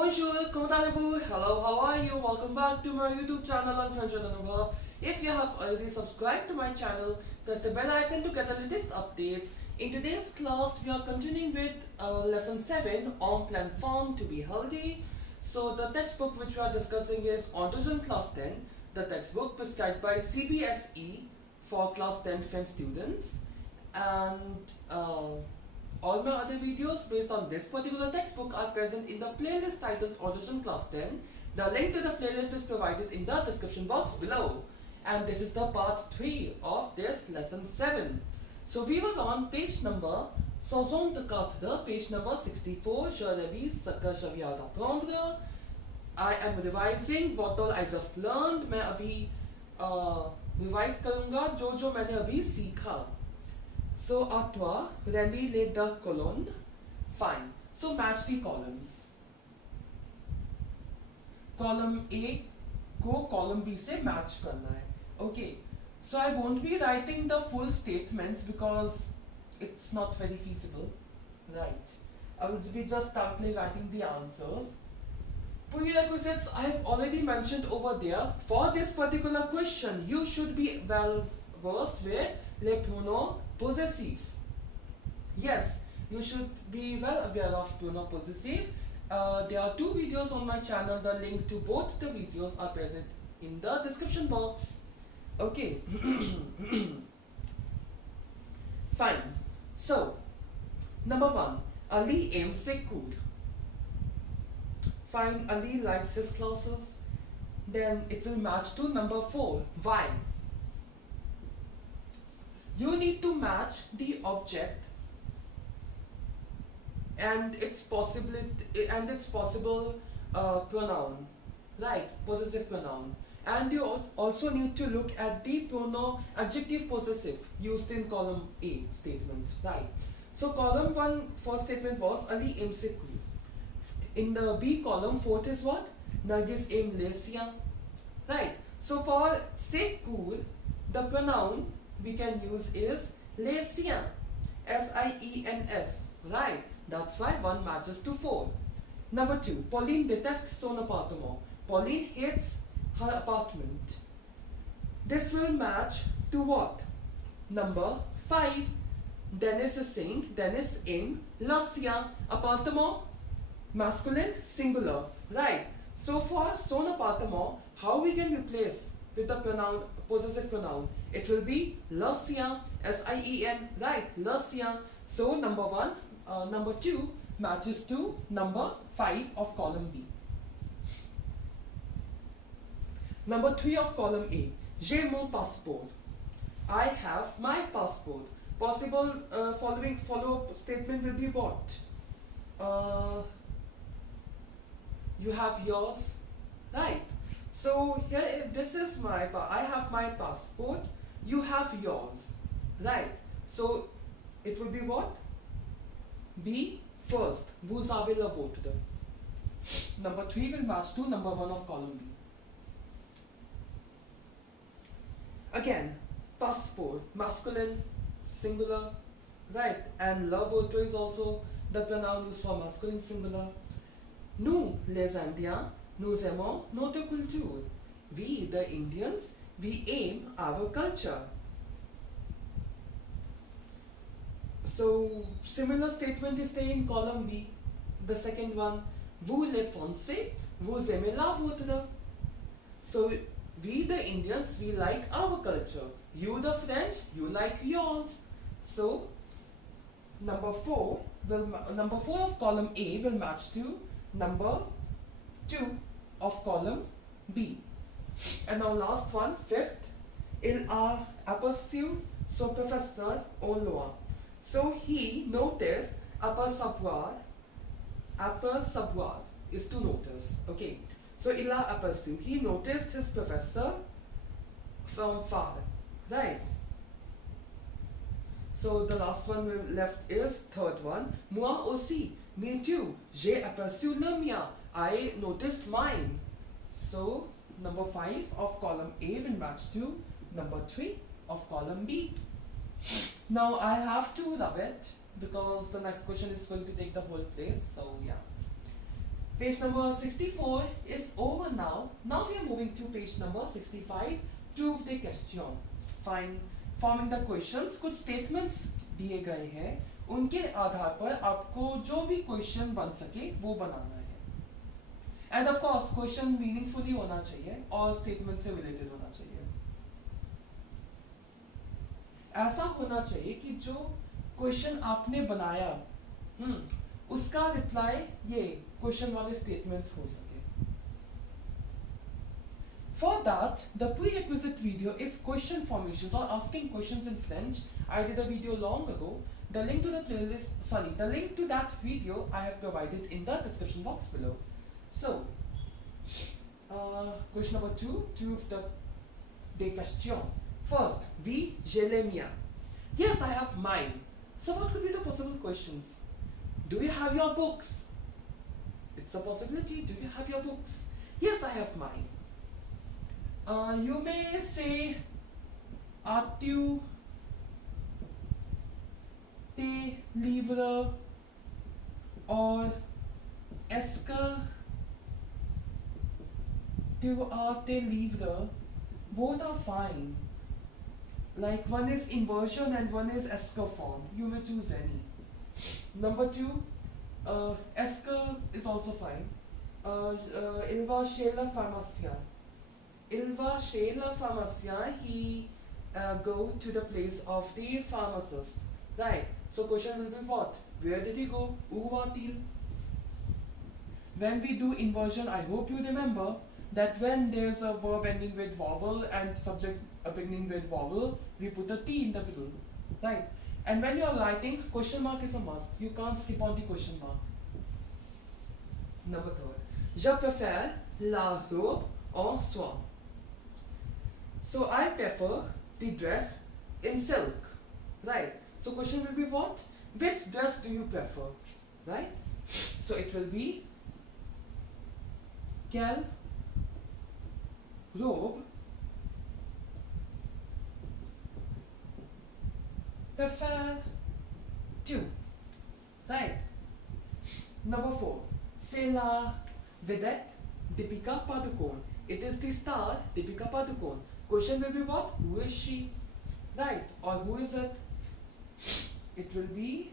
Bonjour, comment allez-vous? Hello, how are you? Welcome back to my YouTube channel, Entre Jeunes Anubhav. If you have already subscribed to my channel, press the bell icon to get the latest updates. In today's class, we are continuing with lesson 7 on Pleine Forme to be healthy. So the textbook which we are discussing is Entre Jeunes Class 10, the textbook prescribed by CBSE for class 10 French students. And all my other videos based on this particular textbook are present in the playlist titled Entre Jeunes Class 10. The link to the playlist is provided in the description box below. And this is the part 3 of this lesson 7. So we were on page number 64, page number 64. Je révise ce que je viens d'apprendre. I am revising what all I just learned. मैं अभी revise करूँगा जो मैंने अभी सीखा. So à toi, relie les deux colonnes. Fine. So match the columns. Column A को column B से match करना है. Okay. So I won't be writing the full statements because it's not very feasible. Right. I will be just simply writing the answers. Prerequisites I have already mentioned over there. For this particular question, you should be well versed with les pronoms possessifs. Yes, you should be well aware of pronoms possessifs. There are 2 videos on my channel. The link to both the videos are present in the description box. Okay. Fine. So, number 1. Ali aime ses cours. Fine. Ali likes his classes. Then it will match to number 4. Why? You need to match the object and its possible pronoun, right? Possessive pronoun. And you also need to look at the pronoun adjective possessive used in column A statements, right? So column 1 first statement was Ali aime ses cours. In the B column, fourth is what? Nargis aime les siens, right? So for ses cours, the pronoun we can use is les siens, S-I-E-N-S, right? That's why 1 matches to 4. Number 2, Pauline déteste son appartement. Pauline hates her apartment. This will match to what? Number 5, Dennis is saying, Dennis aime le sien. Appartement, masculine, singular, right? So for son appartement, how we can replace with the pronoun, possessive pronoun? It will be le sien, S-I-E-N, right? Le sien. So number 2 matches to number 5 of column B. Number 3 of column A. J'ai mon passeport. I have my passport. Possible follow-up statement will be what? You have yours, right? So here, this is I have my passport, you have yours, right? So it will be what? B first. Vous avez le vôtre. Number 3 will match to number 1 of column B. Again, passport, masculine, singular, right? And le vôtre is also the pronoun used for masculine, singular. Nous, les Indiens, nous aimons notre culture. We, the Indians, we aim our culture. So, similar statement is there in column B. The second one, vous les Français, vous aimez la vôtre. So, we the Indians, we like our culture. You the French, you like yours. So, number 4 of column A will match to number 2 of column B. And now last one, 5th, il a aperçu son professeur au loin. So he noticed, apercevoir is to notice, okay. So il a aperçu, he noticed his professor from far, right. So the last one left is third one, moi aussi, me too, j'ai aperçu le mien, I noticed mine. So number 5 of column A will match to number 3 of column B. Now I have to rub it because the next question is going to take the whole place. So yeah. Page number 64 is over now. Now we are moving to page number 65. Prove the question. Fine. Forming the questions. कुछ statements दिए गए हैं. उनके आधार पर आपको जो भी question बन सके वो बनाना है. And of course, question meaningfully होना चाहिए और statement से related होना चाहिए. ऐसा होना चाहिए कि जो question आपने बनाया, उसका reply ये question वाले statements हो सके. For that, the prerequisite video is question formations or asking questions in French. I did a video long ago. The link to the playlist, the link to that video I have provided in the description box below. So, question number 2, two of the questions. First, oui, j'ai les miens. Yes, I have mine. So what could be the possible questions? Do you have your books? It's a possibility. Do you have your books? Yes, I have mine. You may say, as-tu tes livres? Or est-ce que tu as tes livres? Both are fine. Like one is inversion and one is est-ce que form. You may choose any. Number 2, est-ce que is also fine. Il va chez le pharmacien. Il va chez le pharmacien. He go to the place of the pharmacist. Right. So question will be what? Where did he go? Où va-t-il? When we do inversion, I hope you remember that when there's a verb ending with vowel and subject beginning with vowel, we put a T in the middle. Right. And when you are writing, question mark is a must. You can't skip on the question mark. Number 3. Je préfère la robe en soie. So I prefer the dress in silk. Right. So question will be what? Which dress do you prefer? Right. So it will be quelle robe préfères-tu? Right. Number 4. C'est la vedette Deepika Padukone. It is the star Deepika Padukone. Question will be what? Who is she? Right. Or who is it? It will be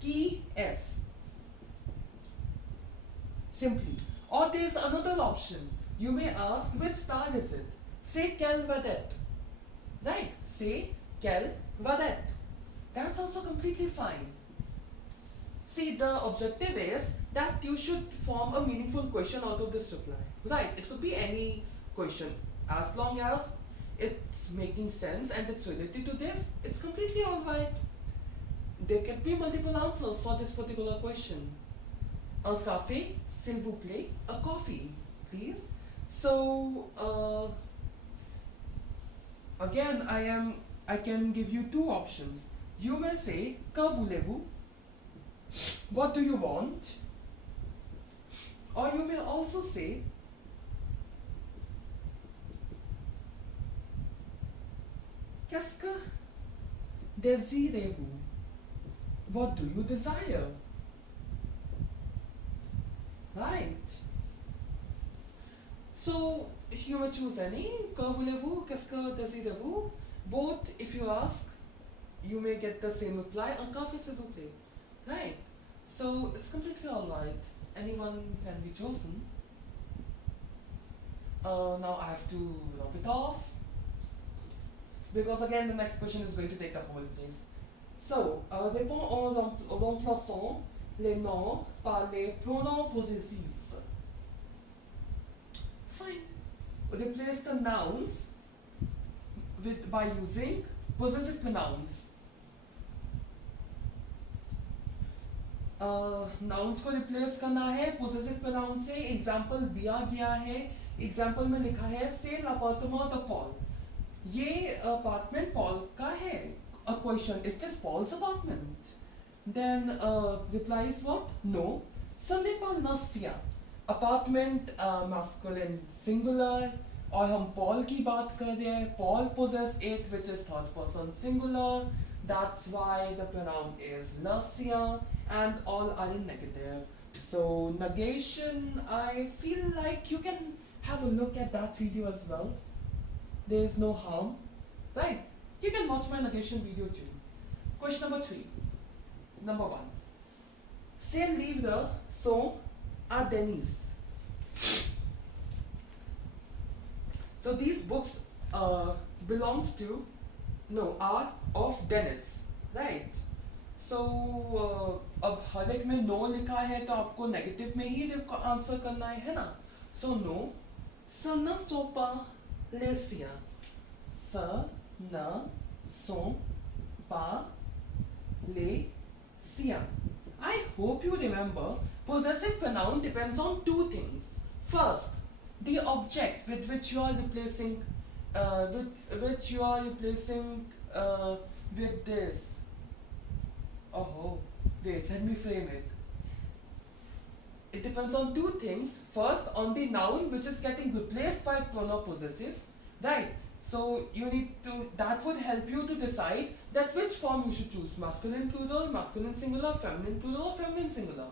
qui est. Simply. Or there is another option. You may ask, which star is it? C'est quelle vedette? Right. C'est quelle vedette? That's also completely fine. See, the objective is that you should form a meaningful question out of this reply. Right. It could be any question. As long as it's making sense and it's related to this, it's completely alright. There can be multiple answers for this particular question. Un café, s'il vous plaît. A coffee, please. So, again, I can give you two options. You may say, que voulez-vous? What do you want? Or you may also say, qu'est-ce que désirez-vous? What do you desire? Right. So you may choose any. Que voulez-vous? Qu'est-ce que désirez-vous? Both, if you ask, you may get the same reply. Un café, s'il vous plaît. Right. So it's completely alright. Anyone can be chosen. Now I have to rub it off, because again the next question is going to take the whole place. So, répond en remplaçant les noms par les pronoms possessifs. Fine. Replace the nouns by using possessive pronouns. Nouns को replace करना है possessive pronoun से. Example दिया गया है. Example में लिखा है c'est l'appartement de Paul. ये apartment Paul का है. A question, is this Paul's apartment? Then reply is what? No. Ce n'est pas le sien. Apartment masculine singular. और हम Paul की बात कर रहे हैं. Paul possess it, which is third person singular. That's why the pronoun is lasya, and all are in negative. So negation, I feel like you can have a look at that video as well. There is no harm, right? You can watch my negation video too. Question number 3. Number 1. C'est livres sont à Denise. So these books belongs to, no, are of Dennis, right? So अब हर एक में no लिखा है तो आपको negative में ही answer करना है ना? So no. Ce ne sont pas les siens. Ce ne sont pas les siens. I hope you remember, possessive pronoun depends on two things. First, the object with which you are replacing, with this. Oh, wait, let me frame it. It depends on two things. First, on the noun which is getting replaced by pronoun possessive, right? So you need to, that would help you to decide that which form you should choose, masculine plural, masculine singular, feminine plural, or feminine singular.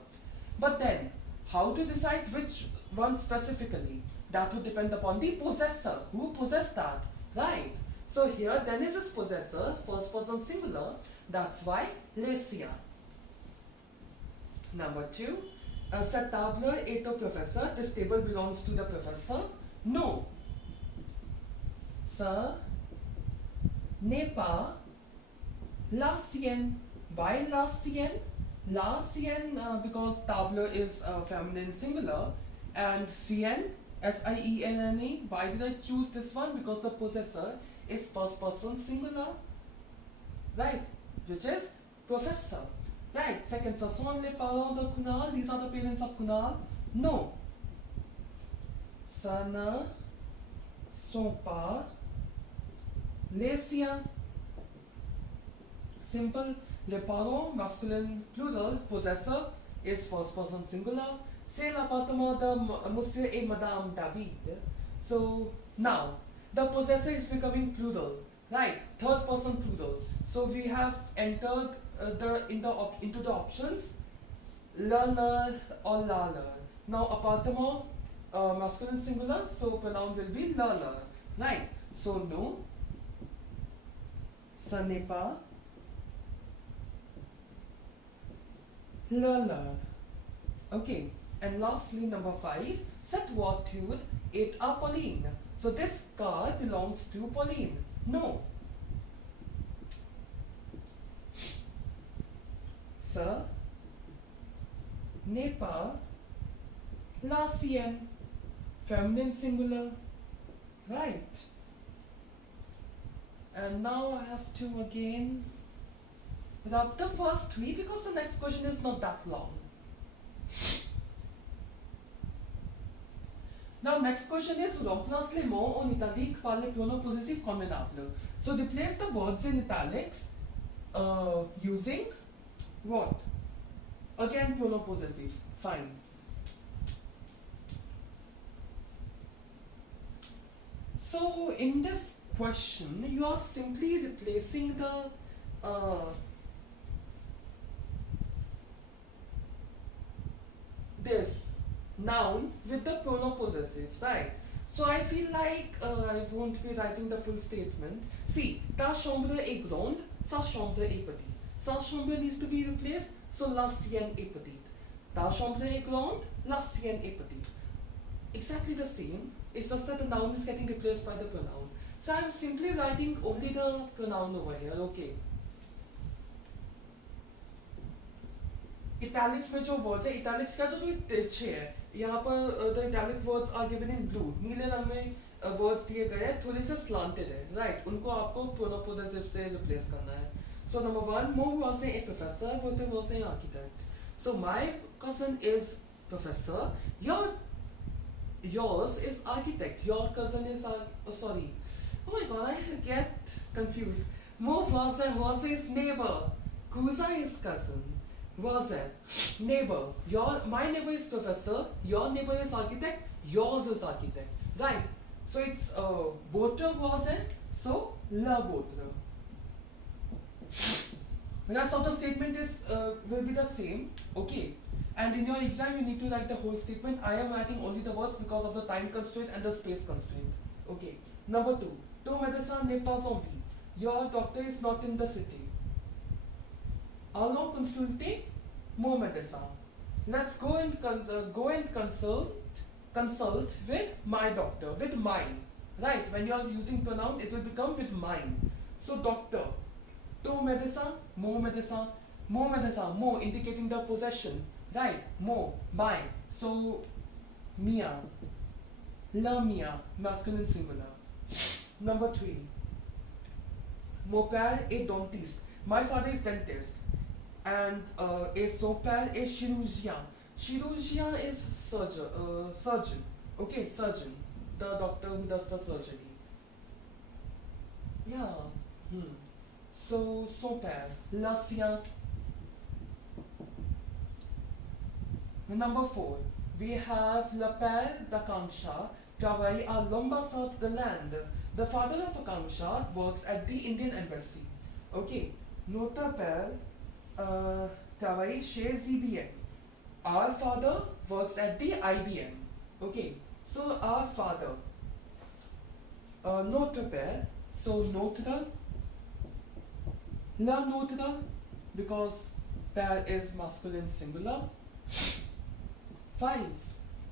But then, how to decide which one specifically? That would depend upon the possessor, who possessed that, right? So here, Dennis is possessor, first person singular, that's why les siens. Number 2, cette table est au professeur, this table belongs to the professor. No. Ce n'est pas la sienne. Why la sienne? La sienne because table is feminine singular, and sienne, S-I-E-N-N-E. Why did I choose this one? Because the possessor is first person singular, right? Which is professor, right? Second, ce sont les parents de Kunal. These are the parents of Kunal. No. Ce ne sont pas les siens. Simple. Les parents, masculine plural, possessor is first person singular. C'est l'appartement de Monsieur et Madame David. So now the possessor is becoming plural, right? Third person plural. So we have entered into the options le or la. Now appartement masculine singular, so pronoun will be le, right? So no. Ce n'est pas le. Okay, and lastly, number 5, cette voiture est à Pauline. So this car belongs to Pauline. No. Ce n'est pas la sienne. Feminine singular, right? And now I have to again rub the first 3 because the next question is not that long. Now next question is remplace les mots en italique par les pronoms possessifs convenables. So replace the words in italics using what? Again pronoun possessive. Fine. So in this question, you are simply replacing the this noun with the pronoun possessive, right? So I feel like I won't be writing the full statement. See, ta chambre est grande, sa chambre est petite. Sa chambre needs to be replaced, so la sienne est petite. Ta chambre est grande, la sienne est petite. Exactly the same, it's just that the noun is getting replaced by the pronoun. So I'm simply writing only the pronoun over here, okay. Italics में जो words है, italics का जो तिरछे है, यहाँ पर the italic words are given in blue. नीले रंग में words दिए गए हैं, थोड़े से slanted है, right? उनको आपको pronoun possessive से replace करना है. So number 1, mon voisin est professeur, votre voisin est architect. So my cousin is professor, yours is architect, your cousin is sorry. Oh my god, I get confused. Mon voisin is neighbor, cousin is cousin. Voisin, neighbor. My neighbor is professor, your neighbor is architect, yours is architect. Right? So it's votre voisin, so le votre. Rest of the statement is will be the same, okay. And in your exam, you need to write the whole statement. I am writing only the words because of the time constraint and the space constraint, okay. Number 2, ton médecin n'est pas en vie. Your doctor is not in the city. Allons consulter mon médecin. Let's go and consult with my doctor, with mine, right? When you are using pronoun, it will become with mine. So doctor, ton médecin, mon médecin, mon médecin, mon indicating the possession, right? Mon, mine. So mia, la mia, masculine singular. Number 3, mon père est dentiste. My father is dentist. And et son père est chirurgien. Chirurgien is surgeon. Okay, surgeon. The doctor who does the surgery. Yeah. So, son père, le sien. Number 4, we have le père d'Akanksha travaille à l'ambassade de l'Inde. The father of Akanksha works at the Indian embassy. Okay. Notre père travaille chez CBSE. Our father works at the IBM. Okay, so our father, notre père, so notre, la notre, because père is masculine singular. 5,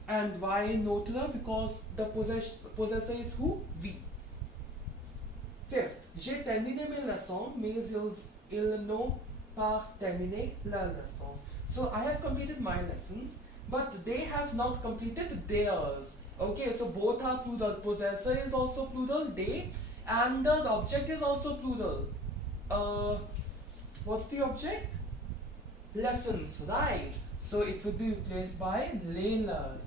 and why notre? Because the possessor is who? We. 5th, j'ai terminé mes leçons, mais ils n'ont pas terminé la leçon. So I have completed my lessons, but they have not completed theirs. Okay, so both are plural. Possessor is also plural, they, and the object is also plural. What's the object? Lessons, right? So it would be replaced by les leurs.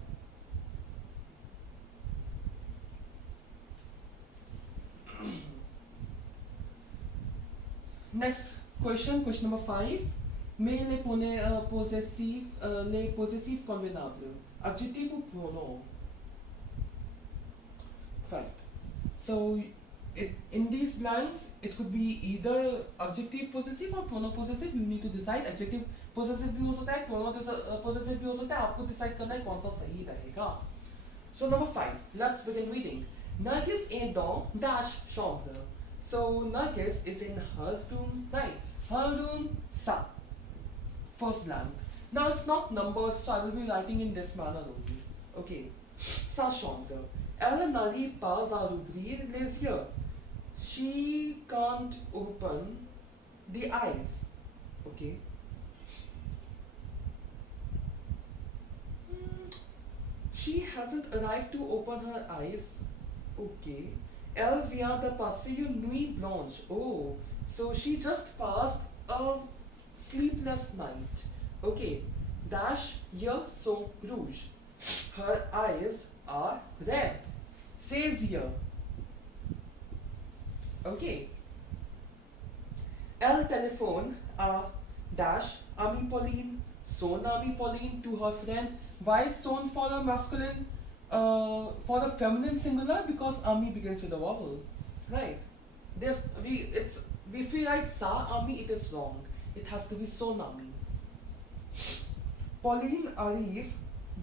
Next question number 5. Mais les possessifs convenables, adjectif ou pronom? Right. So in these blanks, it could be either adjective possessive or pronoun possessive. You need to decide. Adjective possessive भी हो सकता है, pronoun possessive भी हो सकता है. आपको decide करना है कौन सा सही रहेगा. So number 5, let's begin reading. Nargis est dans dash chambre. So Nargis is in her room, right? Her room, sa. First blank. Now it's not numbered, so I will be writing in this manner only. Okay. Sa chambre. Elle n'arrive pas à ouvrir les yeux. She can't open the eyes. Okay. She hasn't arrived to open her eyes. Okay. Elle vient de passer une nuit blanche. Oh, so she just passed a sleepless night. Okay. Dash yeux sont rouges. Her eyes are red. Ses yeux. Okay. Elle téléphone à dash Ami Pauline, son Ami Pauline to her friend. Why is son for a masculine? For a feminine singular, because Ami begins with a vowel, right? If we write sa Ami, it is wrong. It has to be son Ami. Pauline arrive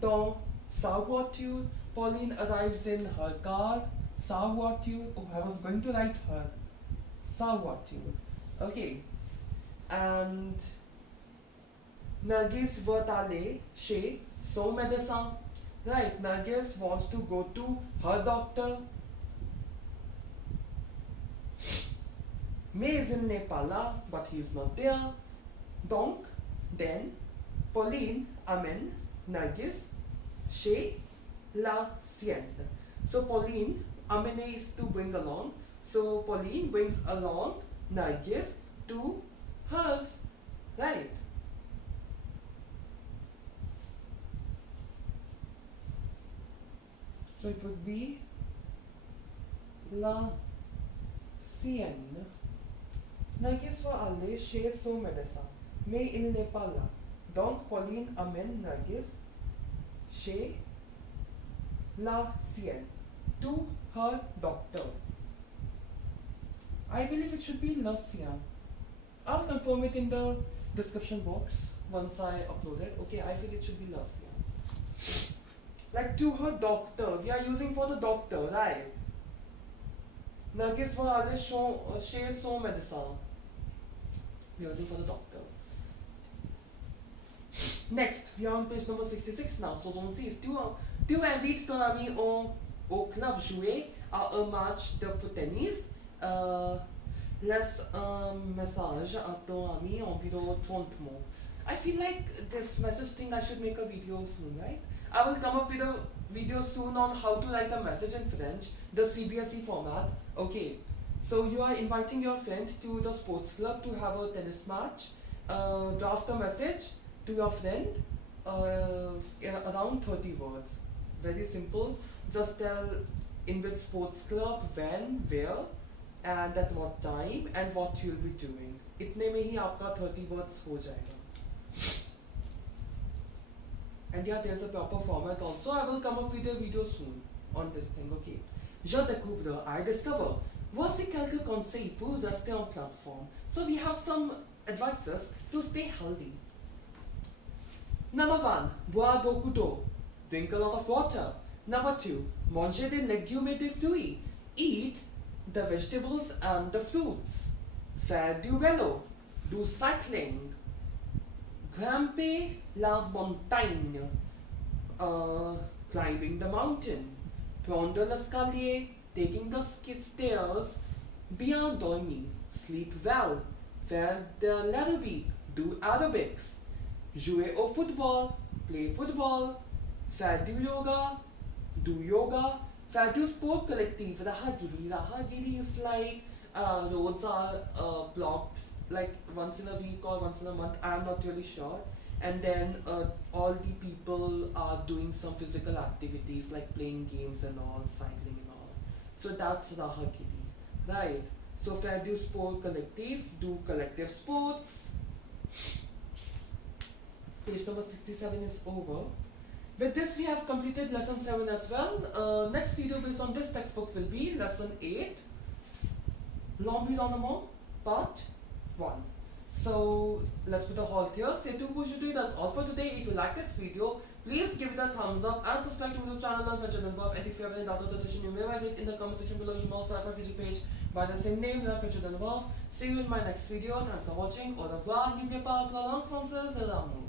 dans sa voiture. Pauline arrives in her car. Sa voiture. Oh, I was going to write her. Sa voiture. Okay. And Nargis veut aller chez son médecin. Right, Nargis wants to go to her doctor. Mais il n'est pas là, but he's not there. Donc, then, Pauline amène Nargis chez la sienne. So Pauline, amène is to bring along. So Pauline brings along Nargis to hers. Right. So it would be la sienne. Nargis va aller chez son médecin, mais il n'est pas là. Donc Pauline amène Nargis chez la sienne, to her doctor. I believe it should be la sienne. I'll confirm confirm it in the description box once I upload it. Okay, I feel it should be less. Yeah. Like to her doctor, we are using for the doctor, right? Nagis var alle she so medicine. We are using for the doctor. Next, we are on page number 66 now. So on says, tu invites ton ami au club jouer à un match de tennis. Laisse un message à ton ami environ 30 mots. I feel like this message thing I should make a video soon, right? I will come up with a video soon on how to write a message in French, the CBSE format. Okay, so you are inviting your friend to the sports club to have a tennis match. Draft a message to your friend, around 30 words. Very simple. Just tell in which sports club, when, where, and at what time, and what you'll be doing. इतने में ही आपका 30 words हो जाएगा. And yeah, there's a proper format also. I will come up with a video soon on this thing. Okay. Je découvre, I discover. Voici quelques conseils pour rester en pleine forme. So we have some advices to stay healthy. Number 1, boire beaucoup d'eau. Drink a lot of water. Number 2, manger des légumes et des fruits. Eat the vegetables and the fruits. Faire du vélo. Do cycling. Grimper la montagne. Climbing the mountain. Prendre l'escalier. Taking the stairs. Bien dormir. Sleep well. Faire de l'aérobic. Do aerobics. Jouer au football. Play football. Faire du yoga. Do yoga. Faire du sport collectif. Rahagiri. Rahagiri is like roads are blocked like once in a week or once in a month. I am not really sure. And then all the people are doing some physical activities like playing games and all, cycling and all. So that's Rahagiri, right? So faire du sport collectif, do collective sports. Page number 67 is over. With this we have completed lesson 7 as well. Next video based on this textbook will be lesson 8, L'environnement, part 1. So let's put a halt here. C'est tout pour aujourd'hui. That's all for today. If you like this video, please give it a thumbs up and subscribe to my YouTube channel Entre Jeunes Class. And if you have any doubt or suggestion, you may write it in the comment section below. You may also like my Facebook page by the same name, Entre Jeunes Class. See you in my next video. Thanks for watching. Au revoir. N'oubliez pas, parler en français, c'est l'amour.